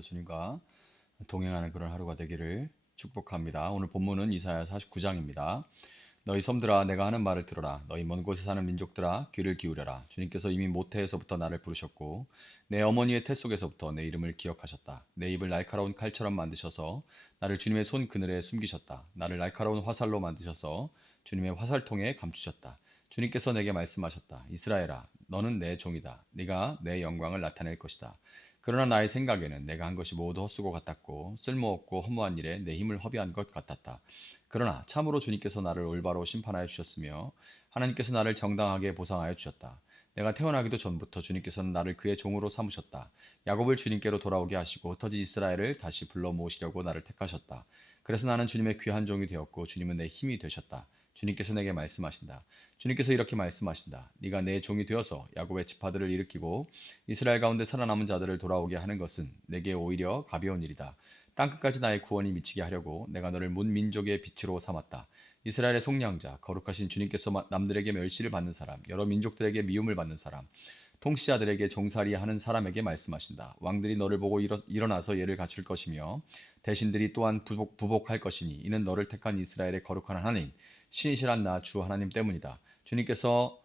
오늘도 주님과 동행하는 그런 하루가 되기를 축복합니다. 오늘 본문은 이사야 49장입니다. 너희 섬들아 내가 하는 말을 들어라. 너희 먼 곳에 사는 민족들아 귀를 기울여라. 주님께서 이미 모태에서부터 나를 부르셨고 내 어머니의 태 속에서부터 내 이름을 기억하셨다. 내 입을 날카로운 칼처럼 만드셔서 나를 주님의 손 그늘에 숨기셨다. 나를 날카로운 화살로 만드셔서 주님의 화살통에 감추셨다. 주님께서 내게 말씀하셨다. 이스라엘아 너는 내 종이다. 네가 내 영광을 나타낼 것이다. 그러나 나의 생각에는 내가 한 것이 모두 헛수고 같았고 쓸모없고 허무한 일에 내 힘을 허비한 것 같았다. 그러나 참으로 주님께서 나를 올바로 심판하여 주셨으며 하나님께서 나를 정당하게 보상하여 주셨다. 내가 태어나기도 전부터 주님께서는 나를 그의 종으로 삼으셨다. 야곱을 주님께로 돌아오게 하시고 흩어진 이스라엘을 다시 불러 모으시려고 나를 택하셨다. 그래서 나는 주님의 귀한 종이 되었고 주님은 내 힘이 되셨다. 주님께서 내게 말씀하신다. 주님께서 이렇게 말씀하신다. 네가 내 종이 되어서 야곱의 지파들을 일으키고 이스라엘 가운데 살아남은 자들을 돌아오게 하는 것은 내게 오히려 가벼운 일이다. 땅끝까지 나의 구원이 미치게 하려고 내가 너를 문 민족의 빛으로 삼았다. 이스라엘의 속량자, 거룩하신 주님께서 남들에게 멸시를 받는 사람, 여러 민족들에게 미움을 받는 사람, 통치자들에게 종살이 하는 사람에게 말씀하신다. 왕들이 너를 보고 일어나서 예를 갖출 것이며 대신들이 또한 부복할 것이니 이는 너를 택한 이스라엘의 거룩한 하나님, 신실한 나 주 하나님 때문이다. 주님께서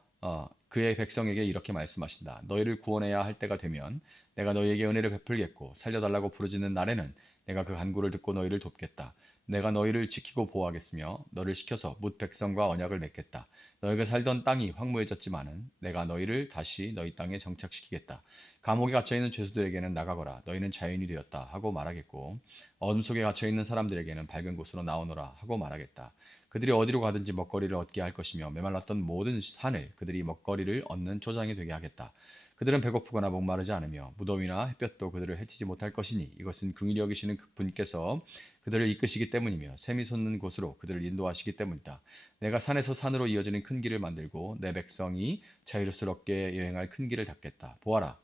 그의 백성에게 이렇게 말씀하신다. 너희를 구원해야 할 때가 되면 내가 너희에게 은혜를 베풀겠고 살려달라고 부르짖는 날에는 내가 그 간구를 듣고 너희를 돕겠다. 내가 너희를 지키고 보호하겠으며 너를 시켜서 뭇 백성과 언약을 맺겠다. 너희가 살던 땅이 황무해졌지만은 내가 너희를 다시 너희 땅에 정착시키겠다. 감옥에 갇혀있는 죄수들에게는 나가거라. 너희는 자유인이 되었다 하고 말하겠고 어둠 속에 갇혀있는 사람들에게는 밝은 곳으로 나오너라 하고 말하겠다. 그들이 어디로 가든지 먹거리를 얻게 할 것이며 메말랐던 모든 산을 그들이 먹거리를 얻는 초장이 되게 하겠다. 그들은 배고프거나 목마르지 않으며 무더위나 햇볕도 그들을 해치지 못할 것이니 이것은 긍휼히 여기시는 그 분께서 그들을 이끄시기 때문이며 샘이 솟는 곳으로 그들을 인도하시기 때문이다. 내가 산에서 산으로 이어지는 큰 길을 만들고 내 백성이 자유스럽게 여행할 큰 길을 닦겠다. 보아라.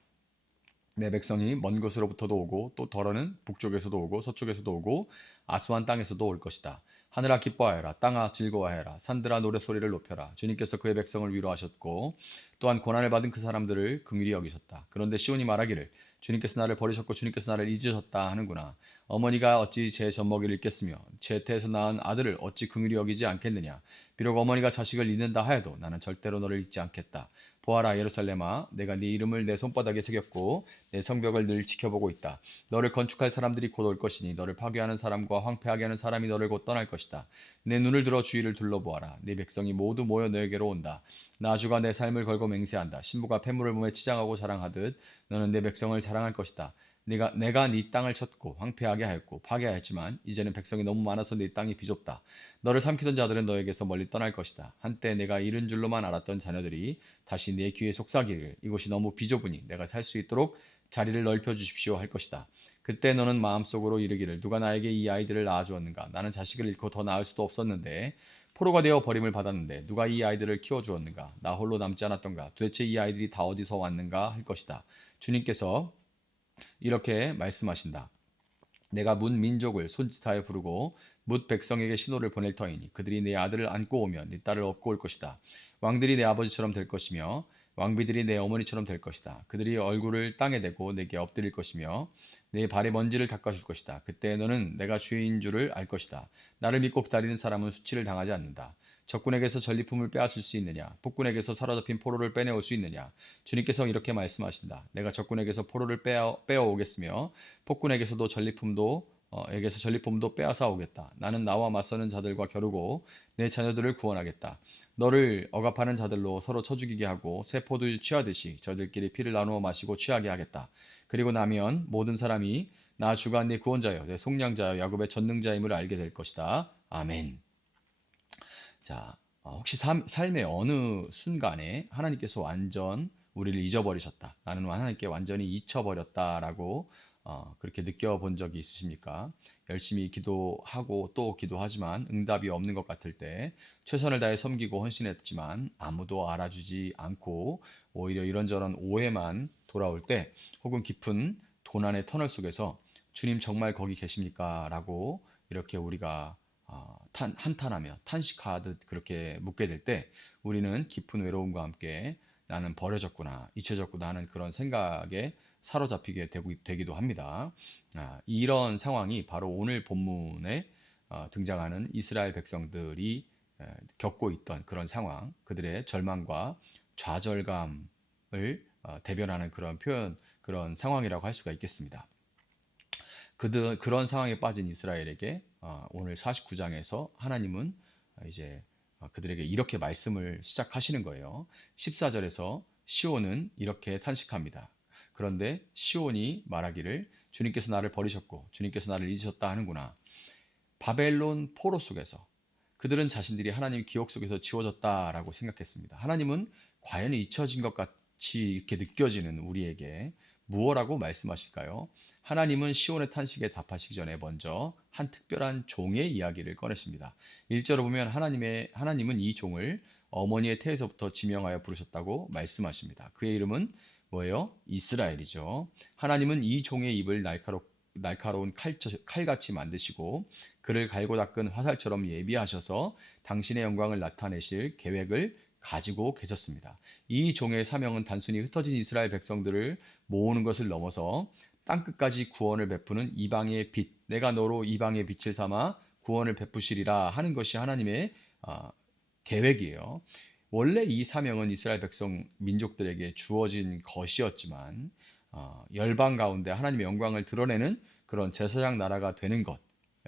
내 백성이 먼 곳으로부터도 오고 또 더러는 북쪽에서도 오고 서쪽에서도 오고 아수한 땅에서도 올 것이다. 하늘아 기뻐하여라. 땅아 즐거워하여라. 산들아 노랫소리를 높여라. 주님께서 그의 백성을 위로하셨고 또한 고난을 받은 그 사람들을 긍휼히 여기셨다. 그런데 시온이 말하기를 주님께서 나를 버리셨고 주님께서 나를 잊으셨다 하는구나. 어머니가 어찌 제 젖먹이를 잊겠으며 제 태에서 낳은 아들을 어찌 긍휼히 여기지 않겠느냐. 비록 어머니가 자식을 잊는다 하여도 나는 절대로 너를 잊지 않겠다. 보아라 예루살렘아 내가 네 이름을 내 손바닥에 새겼고 내 성벽을 늘 지켜보고 있다. 너를 건축할 사람들이 곧 올 것이니 너를 파괴하는 사람과 황폐하게 하는 사람이 너를 곧 떠날 것이다. 내 눈을 들어 주위를 둘러보아라. 네 백성이 모두 모여 너에게로 온다. 나 주가 내 삶을 걸고 맹세한다. 신부가 폐물을 몸에 치장하고 자랑하듯 너는 내 백성을 자랑할 것이다. 내가 네 땅을 쳤고 황폐하게 하였고 파괴하였지만 이제는 백성이 너무 많아서 네 땅이 비좁다. 너를 삼키던 자들은 너에게서 멀리 떠날 것이다. 한때 내가 잃은 줄로만 알았던 자녀들이 다시 내 귀에 속삭이를 이곳이 너무 비좁으니 내가 살 수 있도록 자리를 넓혀 주십시오 할 것이다. 그때 너는 마음속으로 이르기를 누가 나에게 이 아이들을 낳아주었는가. 나는 자식을 잃고 더 낳을 수도 없었는데 포로가 되어 버림을 받았는데 누가 이 아이들을 키워주었는가. 나 홀로 남지 않았던가. 도대체 이 아이들이 다 어디서 왔는가 할 것이다. 주님께서 이렇게 말씀하신다. 내가 문 민족을 손짓하여 부르고 뭇 백성에게 신호를 보낼 터이니 그들이 내 아들을 안고 오면 네 딸을 업고 올 것이다. 왕들이 내 아버지처럼 될 것이며 왕비들이 내 어머니처럼 될 것이다. 그들이 얼굴을 땅에 대고 내게 엎드릴 것이며 내 발의 먼지를 닦아줄 것이다. 그때 너는 내가 주인 줄을 알 것이다. 나를 믿고 기다리는 사람은 수치를 당하지 않는다. 적군에게서 전리품을 빼앗을 수 있느냐? 폭군에게서 사로잡힌 포로를 빼내올 수 있느냐? 주님께서 이렇게 말씀하신다. 내가 적군에게서 포로를 빼어오겠으며 폭군에게서도 에게서 전리품도 빼앗아 오겠다. 나는 나와 맞서는 자들과 겨루고 내 자녀들을 구원하겠다. 너를 억압하는 자들로 서로 쳐 죽이게 하고 새 포도주 취하듯이 저들끼리 피를 나누어 마시고 취하게 하겠다. 그리고 나면 모든 사람이 나 주가 내 구원자여 내 속량자여 야곱의 전능자임을 알게 될 것이다. 아멘. 자, 혹시 삶의 어느 순간에 하나님께서 완전 우리를 잊어버리셨다. 나는 하나님께 완전히 잊혀버렸다라고 그렇게 느껴본 적이 있으십니까? 열심히 기도하고 또 기도하지만 응답이 없는 것 같을 때 최선을 다해 섬기고 헌신했지만 아무도 알아주지 않고 오히려 이런저런 오해만 돌아올 때 혹은 깊은 고난의 터널 속에서 주님 정말 거기 계십니까? 라고 이렇게 우리가 한탄하며 탄식하듯 그렇게 묻게 될 때 우리는 깊은 외로움과 함께 나는 버려졌구나, 잊혀졌구나 하는 그런 생각에 사로잡히게 되기도 합니다. 이런 상황이 바로 오늘 본문에 등장하는 이스라엘 백성들이 겪고 있던 그런 상황, 그들의 절망과 좌절감을 대변하는 그런 표현, 그런 상황이라고 할 수가 있겠습니다. 그런 상황에 빠진 이스라엘에게 오늘 49장에서 하나님은 이제 그들에게 이렇게 말씀을 시작하시는 거예요. 14절에서 시온은 이렇게 탄식합니다. 그런데 시온이 말하기를 주님께서 나를 버리셨고 주님께서 나를 잊으셨다 하는구나. 바벨론 포로 속에서 그들은 자신들이 하나님 기억 속에서 지워졌다라고 생각했습니다. 하나님은 과연 잊혀진 것 같이 이렇게 느껴지는 우리에게 무엇라고 말씀하실까요? 하나님은 시온의 탄식에 답하시기 전에 먼저 한 특별한 종의 이야기를 꺼내십니다. 1절을 보면 하나님은 이 종을 어머니의 태에서부터 지명하여 부르셨다고 말씀하십니다. 그의 이름은 뭐예요? 이스라엘이죠. 하나님은 이 종의 입을 날카로운 칼같이 만드시고 그를 갈고 닦은 화살처럼 예비하셔서 당신의 영광을 나타내실 계획을 가지고 계셨습니다. 이 종의 사명은 단순히 흩어진 이스라엘 백성들을 모으는 것을 넘어서 땅끝까지 구원을 베푸는 이방의 빛, 내가 너로 이방의 빛을 삼아 구원을 베푸시리라 하는 것이 하나님의 계획이에요. 원래 이 사명은 이스라엘 백성 민족들에게 주어진 것이었지만 열방 가운데 하나님의 영광을 드러내는 그런 제사장 나라가 되는 것,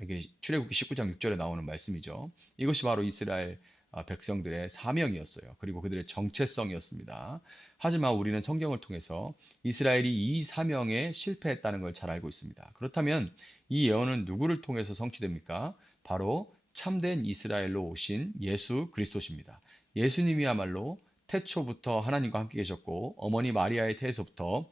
이게 출애굽기 19장 6절에 나오는 말씀이죠. 이것이 바로 이스라엘 백성들의 사명이었어요. 그리고 그들의 정체성이었습니다. 하지만 우리는 성경을 통해서 이스라엘이 이 사명에 실패했다는 걸 잘 알고 있습니다. 그렇다면 이 예언은 누구를 통해서 성취됩니까? 바로 참된 이스라엘로 오신 예수 그리스도십니다. 예수님이야말로 태초부터 하나님과 함께 계셨고 어머니 마리아의 태에서부터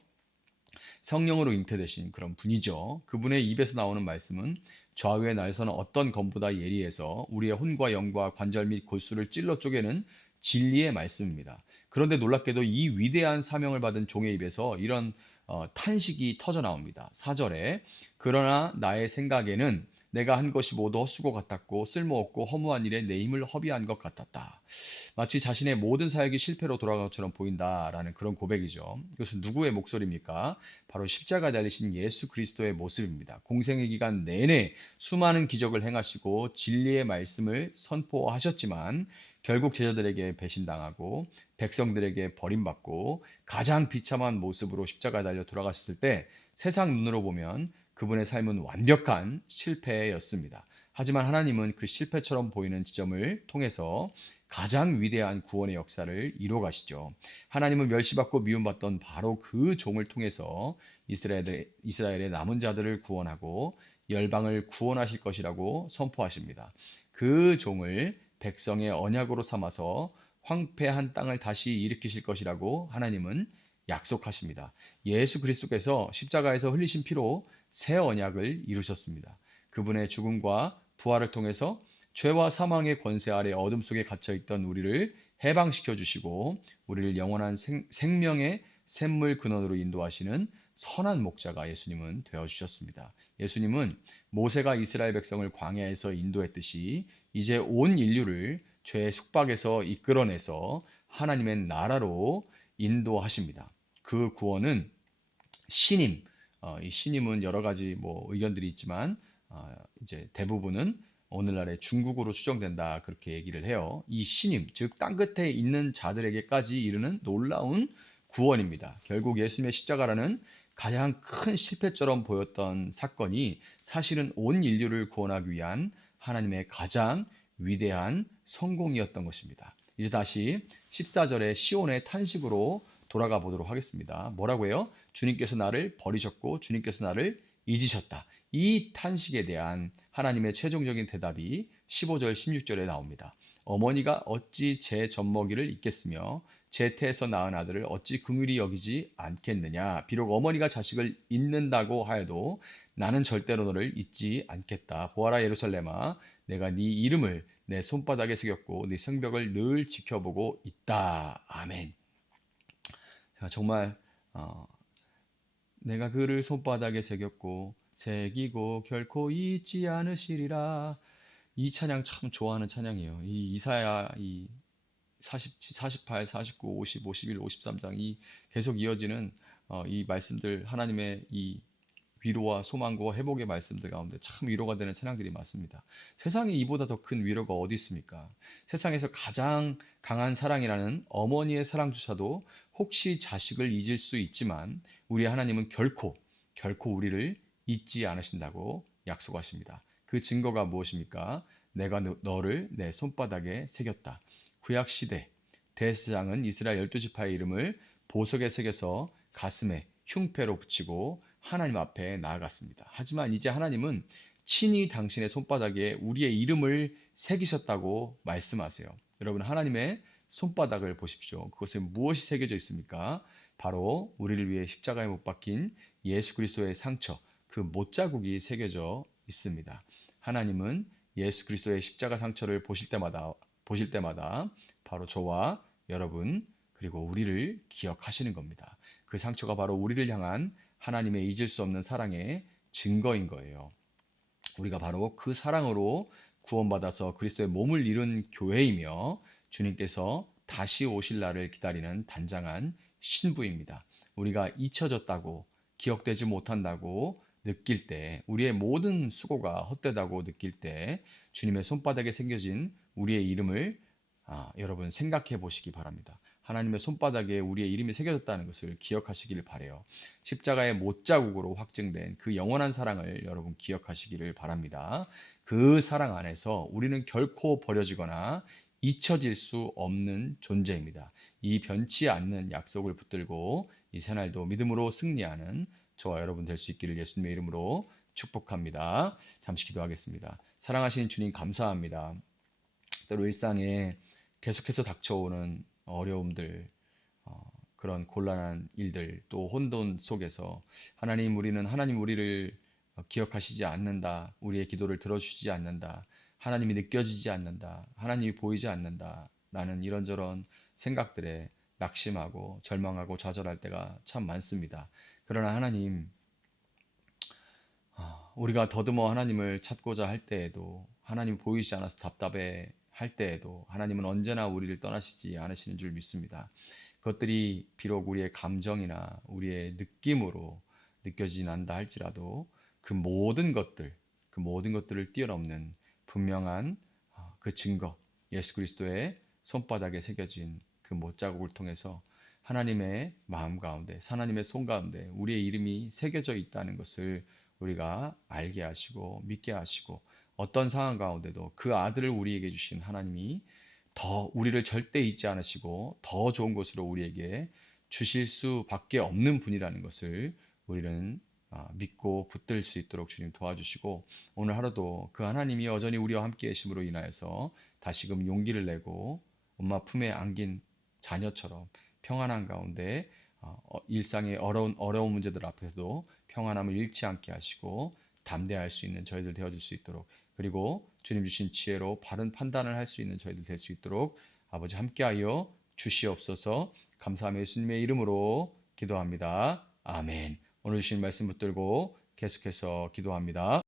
성령으로 잉태되신 그런 분이죠. 그분의 입에서 나오는 말씀은 좌우의 날서는 어떤 검보다 예리해서 우리의 혼과 영과 관절 및 골수를 찔러 쪼개는 진리의 말씀입니다. 그런데 놀랍게도 이 위대한 사명을 받은 종의 입에서 이런 탄식이 터져 나옵니다. 4절에 그러나 나의 생각에는 내가 한 것이 모두 헛수고 같았고 쓸모없고 허무한 일에 내 힘을 허비한 것 같았다. 마치 자신의 모든 사역이 실패로 돌아간 것처럼 보인다라는 그런 고백이죠. 이것은 누구의 목소리입니까? 바로 십자가 달리신 예수 그리스도의 모습입니다. 공생의 기간 내내 수많은 기적을 행하시고 진리의 말씀을 선포하셨지만 결국 제자들에게 배신당하고 백성들에게 버림받고 가장 비참한 모습으로 십자가에 달려 돌아갔을 때 세상 눈으로 보면 그분의 삶은 완벽한 실패였습니다. 하지만 하나님은 그 실패처럼 보이는 지점을 통해서 가장 위대한 구원의 역사를 이루어 가시죠. 하나님은 멸시받고 미움받던 바로 그 종을 통해서 이스라엘의 남은 자들을 구원하고 열방을 구원하실 것이라고 선포하십니다. 그 종을 백성의 언약으로 삼아서 황폐한 땅을 다시 일으키실 것이라고 하나님은 약속하십니다. 예수 그리스도께서 십자가에서 흘리신 피로 새 언약을 이루셨습니다. 그분의 죽음과 부활을 통해서 죄와 사망의 권세 아래 어둠 속에 갇혀 있던 우리를 해방시켜 주시고 우리를 영원한 생명의 샘물 근원으로 인도하시는 선한 목자가 예수님은 되어 주셨습니다. 예수님은 모세가 이스라엘 백성을 광야에서 인도했듯이 이제 온 인류를 죄의 속박에서 이끌어내서 하나님의 나라로 인도하십니다. 그 구원은 신임, 이 신임은 여러 가지 뭐 의견들이 있지만 이제 대부분은 오늘날의 중국어로 추정된다 그렇게 얘기를 해요. 이 신임, 즉 땅끝에 있는 자들에게까지 이르는 놀라운 구원입니다. 결국 예수님의 십자가라는 가장 큰 실패처럼 보였던 사건이 사실은 온 인류를 구원하기 위한 하나님의 가장 위대한 성공이었던 것입니다. 이제 다시 14절의 시온의 탄식으로 돌아가 보도록 하겠습니다. 뭐라고 해요? 주님께서 나를 버리셨고 주님께서 나를 잊으셨다. 이 탄식에 대한 하나님의 최종적인 대답이 15절, 16절에 나옵니다. 어머니가 어찌 제 젖먹이를 잊겠으며 제 태에서 낳은 아들을 어찌 긍휼히 여기지 않겠느냐. 비록 어머니가 자식을 잊는다고 하여도 나는 절대로 너를 잊지 않겠다. 보아라 예루살렘아, 내가 네 이름을 내 손바닥에 새겼고 네 성벽을 늘 지켜보고 있다. 아멘. 정말 내가 그를 손바닥에 새기고 결코 잊지 않으시리라. 이 찬양 참 좋아하는 찬양이에요. 이 이사야 이 48, 49, 50, 51, 53장 이 계속 이어지는 이 말씀들 하나님의 이 위로와 소망과 회복의 말씀들 가운데 참 위로가 되는 찬양들이 많습니다. 세상에 이보다 더 큰 위로가 어디 있습니까? 세상에서 가장 강한 사랑이라는 어머니의 사랑조차도 혹시 자식을 잊을 수 있지만 우리 하나님은 결코 우리를 잊지 않으신다고 약속하십니다. 그 증거가 무엇입니까? 내가 너를 내 손바닥에 새겼다. 구약 시대 대제사장은 이스라엘 12지파의 이름을 보석에 새겨서 가슴에 흉패로 붙이고 하나님 앞에 나아갔습니다. 하지만 이제 하나님은 친히 당신의 손바닥에 우리의 이름을 새기셨다고 말씀하세요. 여러분, 하나님의 손바닥을 보십시오. 그것에 무엇이 새겨져 있습니까? 바로 우리를 위해 십자가에 못 박힌 예수 그리스도의 상처, 그 못자국이 새겨져 있습니다. 하나님은 예수 그리스도의 십자가 상처를 보실 때마다 바로 저와 여러분 그리고 우리를 기억하시는 겁니다. 그 상처가 바로 우리를 향한 하나님의 잊을 수 없는 사랑의 증거인 거예요. 우리가 바로 그 사랑으로 구원받아서 그리스도의 몸을 이룬 교회이며 주님께서 다시 오실 날을 기다리는 단장한 신부입니다. 우리가 잊혀졌다고 기억되지 못한다고 느낄 때, 우리의 모든 수고가 헛되다고 느낄 때 주님의 손바닥에 새겨진 우리의 이름을 여러분 생각해 보시기 바랍니다. 하나님의 손바닥에 우리의 이름이 새겨졌다는 것을 기억하시기를 바라요. 십자가의 못자국으로 확증된 그 영원한 사랑을 여러분 기억하시기를 바랍니다. 그 사랑 안에서 우리는 결코 버려지거나 잊혀질 수 없는 존재입니다. 이 변치 않는 약속을 붙들고 이 새날도 믿음으로 승리하는 저와 여러분 될 수 있기를 예수님의 이름으로 축복합니다. 잠시 기도하겠습니다. 사랑하시는 주님 감사합니다. 때로 일상에 계속해서 닥쳐오는 어려움들, 그런 곤란한 일들, 또 혼돈 속에서 하나님 우리를 기억하시지 않는다. 우리의 기도를 들어주시지 않는다. 하나님이 느껴지지 않는다. 하나님이 보이지 않는다. 라는 이런저런 생각들에 낙심하고 절망하고 좌절할 때가 참 많습니다. 그러나 하나님, 우리가 더듬어 하나님을 찾고자 할 때에도 하나님이 보이지 않아서 답답해 할 때에도 하나님은 언제나 우리를 떠나시지 않으시는 줄 믿습니다. 그것들이 비록 우리의 감정이나 우리의 느낌으로 느껴지진 않는다 할지라도 그 모든 것들을 뛰어넘는 분명한 그 증거, 예수 그리스도의 손바닥에 새겨진 그 못자국을 통해서 하나님의 마음 가운데, 하나님의 손 가운데 우리의 이름이 새겨져 있다는 것을 우리가 알게 하시고 믿게 하시고 어떤 상황 가운데도 그 아들을 우리에게 주신 하나님이 더 우리를 절대 잊지 않으시고 더 좋은 것으로 우리에게 주실 수밖에 없는 분이라는 것을 우리는 믿고 붙들 수 있도록 주님 도와주시고 오늘 하루도 그 하나님이 여전히 우리와 함께 계심으로 인하여서 다시금 용기를 내고 엄마 품에 안긴 자녀처럼 평안한 가운데 일상의 어려운 문제들 앞에서도 평안함을 잃지 않게 하시고 담대할 수 있는 저희들 되어줄 수 있도록 그리고 주님 주신 지혜로 바른 판단을 할 수 있는 저희들 될 수 있도록 아버지 함께하여 주시옵소서. 감사하며 예수님의 이름으로 기도합니다. 아멘. 오늘 주신 말씀 붙들고 계속해서 기도합니다.